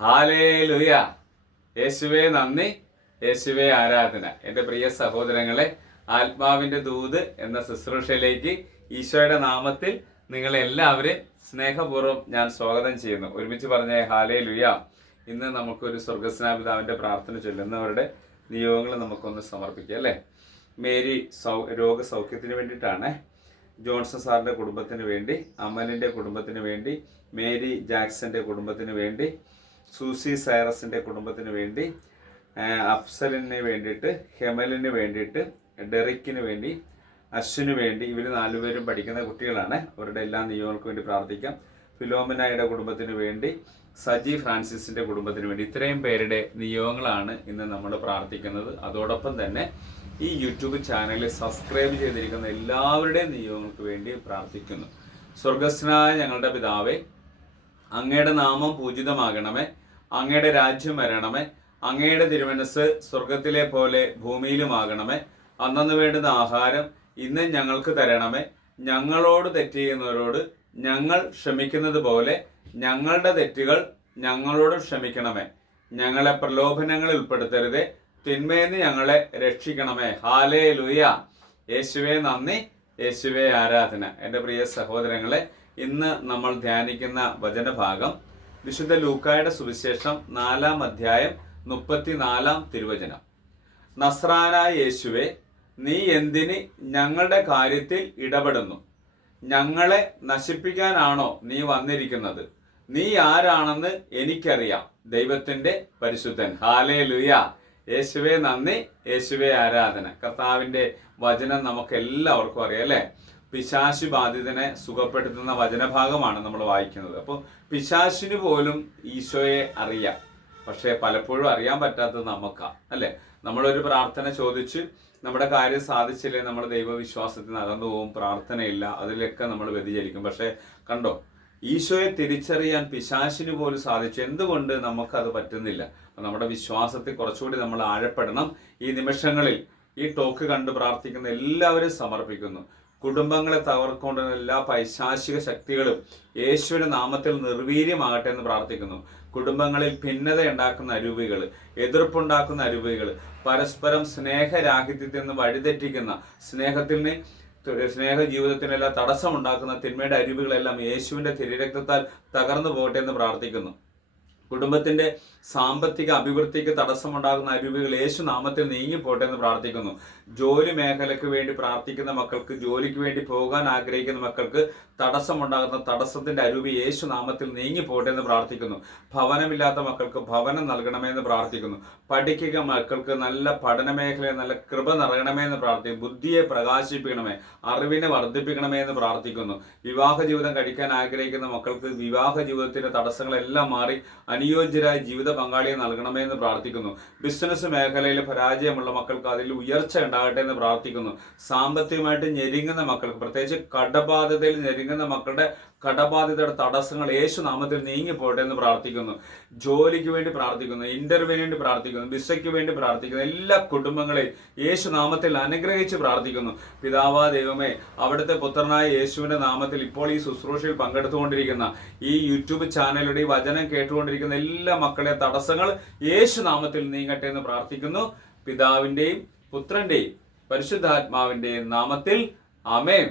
Hallelujah. യേശുവേ നന്ദി, യേശുവേ ആരാധന. എൻ്റെ പ്രിയ സഹോദരങ്ങളെ, ആത്മാവിൻ്റെ ദൂത് എന്ന ശുശ്രൂഷയിലേക്ക് ഈശോയുടെ നാമത്തിൽ നിങ്ങളെല്ലാവരെയും സ്നേഹപൂർവ്വം ഞാൻ സ്വാഗതം ചെയ്യുന്നു. ഒരുമിച്ച് പറഞ്ഞ ഹാലേലുയ. ഇന്ന് നമുക്കൊരു സ്വർഗസ്നാപിതാവിൻ്റെ പ്രാർത്ഥന ചൊല്ലുന്നവരുടെ നിയോഗങ്ങൾ നമുക്കൊന്ന് സമർപ്പിക്കാം അല്ലേ. മേരി രോഗസൗഖ്യത്തിന് വേണ്ടിയിട്ടാണ്. ജോൺസൺ സാറിൻ്റെ കുടുംബത്തിന് വേണ്ടി, അമലിൻ്റെ കുടുംബത്തിന് വേണ്ടി, മേരി ജാക്സന്റെ കുടുംബത്തിന് വേണ്ടി, സൂസി സൈറസിൻ്റെ കുടുംബത്തിന് വേണ്ടി, അഫ്സലിന് വേണ്ടിയിട്ട്, ഹെമലിന് വേണ്ടിയിട്ട്, ഡെറിക്കിന് വേണ്ടി, അശ്വിന് വേണ്ടി. ഇവർ 4 പേരും പഠിക്കുന്ന കുട്ടികളാണ്. അവരുടെ എല്ലാ നിയോഗങ്ങൾക്കും വേണ്ടി പ്രാർത്ഥിക്കാം. ഫിലോമിനയുടെ കുടുംബത്തിന് വേണ്ടി, സജി ഫ്രാൻസിസിൻ്റെ കുടുംബത്തിന് വേണ്ടി. ഇത്രയും പേരുടെ നിയോഗങ്ങളാണ് ഇന്ന് നമ്മൾ പ്രാർത്ഥിക്കുന്നത്. അതോടൊപ്പം തന്നെ ഈ യൂട്യൂബ് ചാനൽ സബ്സ്ക്രൈബ് ചെയ്തിരിക്കുന്ന എല്ലാവരുടെയും നിയോഗങ്ങൾക്ക് വേണ്ടി പ്രാർത്ഥിക്കുന്നു. സ്വർഗസ്നായ ഞങ്ങളുടെ പിതാവേ, അങ്ങയുടെ നാമം പൂജിതമാകണമേ, അങ്ങയുടെ രാജ്യം വരണമേ, അങ്ങയുടെ തിരുമനസ് സ്വർഗത്തിലെ പോലെ ഭൂമിയിലുമാകണമേ. അന്നന്ന് വേണ്ടുന്ന ആഹാരം ഇന്ന് ഞങ്ങൾക്ക് തരണമേ. ഞങ്ങളോട് തെറ്റ് ചെയ്യുന്നവരോട് ഞങ്ങൾ ക്ഷമിക്കുന്നത് പോലെ ഞങ്ങളുടെ തെറ്റുകൾ ഞങ്ങളോട് ക്ഷമിക്കണമേ. ഞങ്ങളെ പ്രലോഭനങ്ങളിൽ ഉൾപ്പെടുത്തരുതേ, തിന്മേന്ന് ഞങ്ങളെ രക്ഷിക്കണമേ. ഹാലേലുയ. യേശുവേ നന്ദി, യേശുവേ ആരാധന. എൻ്റെ പ്രിയ സഹോദരങ്ങളെ, ഇന്ന് നമ്മൾ ധ്യാനിക്കുന്ന വചനഭാഗം വിശുദ്ധ ലൂക്കായുടെ സുവിശേഷം 4-ാം അധ്യായം 34-ാം തിരുവചനം. നസ്രാനായ യേശുവേ, നീ എന്തിന് ഞങ്ങളുടെ കാര്യത്തിൽ ഇടപെടുന്നു? ഞങ്ങളെ നശിപ്പിക്കാനാണോ നീ വന്നിരിക്കുന്നത്? നീ ആരാണെന്ന് എനിക്കറിയാം, ദൈവത്തിൻ്റെ പരിശുദ്ധൻ. ഹാലേലുയ. യേശുവേ നന്ദി, യേശുവേ ആരാധന. കർത്താവിൻ്റെ വചനം നമുക്ക് എല്ലാവർക്കും അറിയാം അല്ലേ. പിശാശു ബാധിതനെ സുഖപ്പെടുത്തുന്ന വചനഭാഗമാണ് നമ്മൾ വായിക്കുന്നത്. അപ്പോൾ പിശാശിന് പോലും ഈശോയെ അറിയാം, പക്ഷേ പലപ്പോഴും അറിയാൻ പറ്റാത്തത് നമുക്കാ അല്ലേ. നമ്മളൊരു പ്രാർത്ഥന ചോദിച്ച് നമ്മുടെ കാര്യം സാധിച്ചില്ലേ, നമ്മൾ ദൈവവിശ്വാസത്തിൽ നിന്ന് അകന്നു പോകും, പ്രാർത്ഥനയില്ല, അതിലൊക്കെ നമ്മൾ വ്യതിചലിക്കും. പക്ഷേ കണ്ടോ, ഈശോയെ തിരിച്ചറിയാൻ പിശാശിന് പോലും സാധിച്ചു. എന്തുകൊണ്ട് നമുക്കത് പറ്റുന്നില്ല? നമ്മുടെ വിശ്വാസത്തിൽ കുറച്ചുകൂടി നമ്മൾ ആഴപ്പെടണം. ഈ നിമിഷങ്ങളിൽ ഈ ടോക്ക് കണ്ട് പ്രാർത്ഥിക്കുന്ന എല്ലാവരും സമർപ്പിക്കുന്നു. കുടുംബങ്ങളെ തകർക്കൊണ്ടുള്ള എല്ലാ പൈശാചിക ശക്തികളും യേശുവിന്റെ നാമത്തിൽ നിർവീര്യമാകട്ടെ എന്ന് പ്രാർത്ഥിക്കുന്നു. കുടുംബങ്ങളിൽ ഭിന്നത ഉണ്ടാക്കുന്ന അരൂപികൾ, എതിർപ്പുണ്ടാക്കുന്ന അരൂപികൾ, പരസ്പരം സ്നേഹരാഹിത്യത്തിൽ നിന്ന് വഴിതെറ്റിക്കുന്ന, സ്നേഹ ജീവിതത്തിനെല്ലാം തടസ്സമുണ്ടാക്കുന്ന തിന്മയുടെ അരൂപികളെല്ലാം യേശുവിന്റെ തിരുരക്തത്താൽ തകർന്നു പോകട്ടെ എന്ന് പ്രാർത്ഥിക്കുന്നു. കുടുംബത്തിന്റെ സാമ്പത്തിക അഭിവൃദ്ധിക്ക് തടസ്സമുണ്ടാകുന്ന അരൂപികൾ യേശു നാമത്തിൽ നീങ്ങിപ്പോട്ടെ എന്ന് പ്രാർത്ഥിക്കുന്നു. ജോലി മേഖലയ്ക്ക് വേണ്ടി പ്രാർത്ഥിക്കുന്ന മക്കൾക്ക്, ജോലിക്ക് വേണ്ടി പോകാൻ ആഗ്രഹിക്കുന്ന മക്കൾക്ക് തടസ്സമുണ്ടാകുന്ന തടസ്സത്തിന്റെ അരൂപി യേശു നാമത്തിൽ നീങ്ങിപ്പോട്ടെ എന്ന് പ്രാർത്ഥിക്കുന്നു. ഭവനമില്ലാത്ത മക്കൾക്ക് ഭവനം നൽകണമെന്ന് പ്രാർത്ഥിക്കുന്നു. പഠിക്കുക മക്കൾക്ക് നല്ല പഠന മേഖലയിൽ നല്ല കൃപ നൽകണമേ എന്ന് പ്രാർത്ഥിക്കുന്നു. ബുദ്ധിയെ പ്രകാശിപ്പിക്കണമേ, അറിവിനെ വർദ്ധിപ്പിക്കണമേ എന്ന് പ്രാർത്ഥിക്കുന്നു. വിവാഹ ജീവിതം കഴിക്കാൻ ആഗ്രഹിക്കുന്ന മക്കൾക്ക് വിവാഹ ജീവിതത്തിന്റെ തടസ്സങ്ങളെല്ലാം മാറി അനുയോജ്യരായ ജീവിത പങ്കാളിയെ നൽകണമേ എന്ന് പ്രാർത്ഥിക്കുന്നു. ബിസിനസ് മേഖലയിൽ പരാജയമുള്ള മക്കൾക്ക് അതിൽ ഉയർച്ച ഉണ്ടാകട്ടെ എന്ന് പ്രാർത്ഥിക്കുന്നു. സാമ്പത്തികമായിട്ട് ഞെരുങ്ങുന്ന മക്കൾക്ക്, പ്രത്യേകിച്ച് കടബാധ്യതയിൽ ഞെരുങ്ങുന്ന മക്കളുടെ കടബാധ്യതയുടെ തടസ്സങ്ങൾ യേശു നാമത്തിൽ നീങ്ങിപ്പോട്ടെ എന്ന് പ്രാർത്ഥിക്കുന്നു. ജോലിക്ക് വേണ്ടി പ്രാർത്ഥിക്കുന്നു, ഇന്റർവ്യൂവിന് വേണ്ടി പ്രാർത്ഥിക്കുന്നു, വിസയ്ക്ക് വേണ്ടി പ്രാർത്ഥിക്കുന്നു. എല്ലാ കുടുംബങ്ങളെയും യേശു നാമത്തിൽ അനുഗ്രഹിച്ച് പ്രാർത്ഥിക്കുന്നു. പിതാവാ ദൈവമേ, അവിടുത്തെ പുത്രനായ യേശുവിന്റെ നാമത്തിൽ ഇപ്പോൾ ഈ ശുശ്രൂഷയിൽ പങ്കെടുത്തുകൊണ്ടിരിക്കുന്ന, ഈ യൂട്യൂബ് ചാനലിലൂടെ ഈ വചനം കേട്ടുകൊണ്ടിരിക്കുന്ന എല്ലാ മക്കളെ തടസ്സങ്ങൾ യേശു നാമത്തിൽ നീങ്ങട്ടെ എന്ന് പ്രാർത്ഥിക്കുന്നു. പിതാവിന്റെയും പുത്രന്റെയും പരിശുദ്ധാത്മാവിന്റെയും നാമത്തിൽ ആമേൻ.